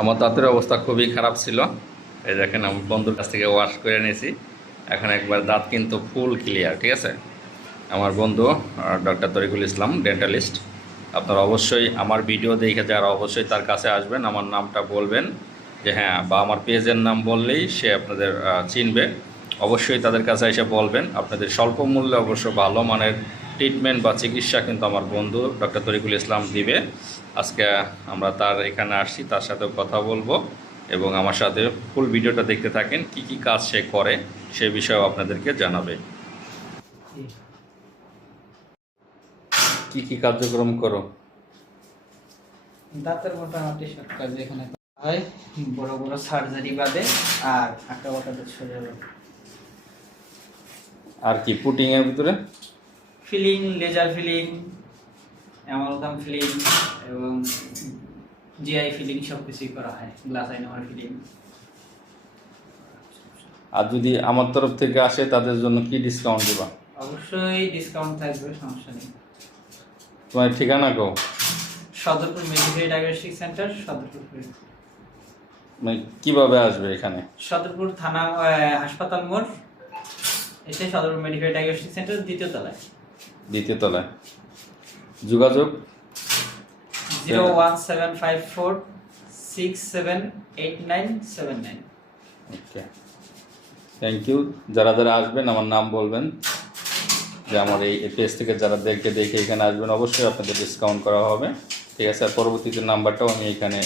আমার দাঁতের অবস্থা খুবই খারাপ ছিল। এই দেখেন আমি বন্ধুর কাছ থেকে ওয়াশ করে নিয়েছি, এখন একবার দাঁত কিন্তু ফুল ক্লিয়ার। ঠিক আছে, আমার বন্ধু ডক্টর তরিকুল ইসলাম, ডেন্টালিস্ট। আপনারা অবশ্যই আমার ভিডিও দেখে যারা অবশ্যই তার কাছে আসবেন, আমার নামটা বলবেন যে হ্যাঁ, বা আমার পেজের নাম বললেই সে আপনাদের চিনবে। অবশ্যই তাদের কাছে এসে বলবেন, আপনাদের স্বল্প মূল্যে অবশ্য ভালো মানের ট্রিটমেন্ট বা চিকিৎসা কিন্তু আমার বন্ধু ডক্টর তরিকুল ইসলাম দিবে। আজকে আমরা তার এখানে আসছি, তার সাথেও কথা বলবো এবং আমার সাথে ফুল ভিডিওটা দেখতে থাকেন। কি কি কাজ সে করে সে বিষয়েও আপনাদেরকে জানাবে। কি কি কার্যক্রম করো? দাঁতের মোটামুটি সব কাজ এখানে করা হয়, বড় বড় সার্জারি বাদে আর আঁকা বাঁকা দাঁত সোজা বাদে। আর কি পুটিং এর ভিতরে? Filling, laser filling, amalgam filling এবং জিআই ফিলিং সব কিছুই করা হয়, গ্লাস আইনামার ফিলিং। আর যদি আমার তরফ থেকে আসে তাদের জন্য কি ডিসকাউন্ট দিবা? অবশ্যই ডিসকাউন্ট থাকবে, সমস্যা নেই। তোমার ঠিকানা কো? Sadarpur medical diagnostic centre, Sadarpur. মানে কিভাবে আসবে এখানে? সদরপুর থানা হাসপাতাল মোড় এসে সদরপুর মেডিকেল ডায়াগনস্টিক সেন্টার দ্বিতীয় তলায়। দ্বিতীয় তলায়। যোগাযোগ 01754678979। ওকে, থ্যাংক ইউ। যারা যারা আসবেন আমার নাম বলবেন, যে আমার এই পেজ থেকে যারা দেখে এখানে আসবেন, অবশ্যই আপনাদের ডিসকাউন্ট করা হবে। ঠিক আছে, আর পরবর্তীতে নাম্বারটাও আমি এখানে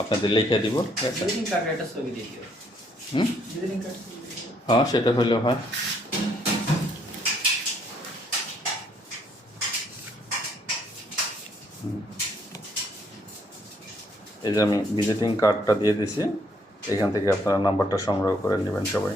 আপনাদের লিখে দিব। ঠিক আছে, হ্যাঁ সেটা হলেও হয়। এই যে আমি ভিজিটিং কার্ডটা দিয়ে দিছি, এখান থেকে আপনারা নাম্বারটা সংগ্রহ করে নেবেন সবাই।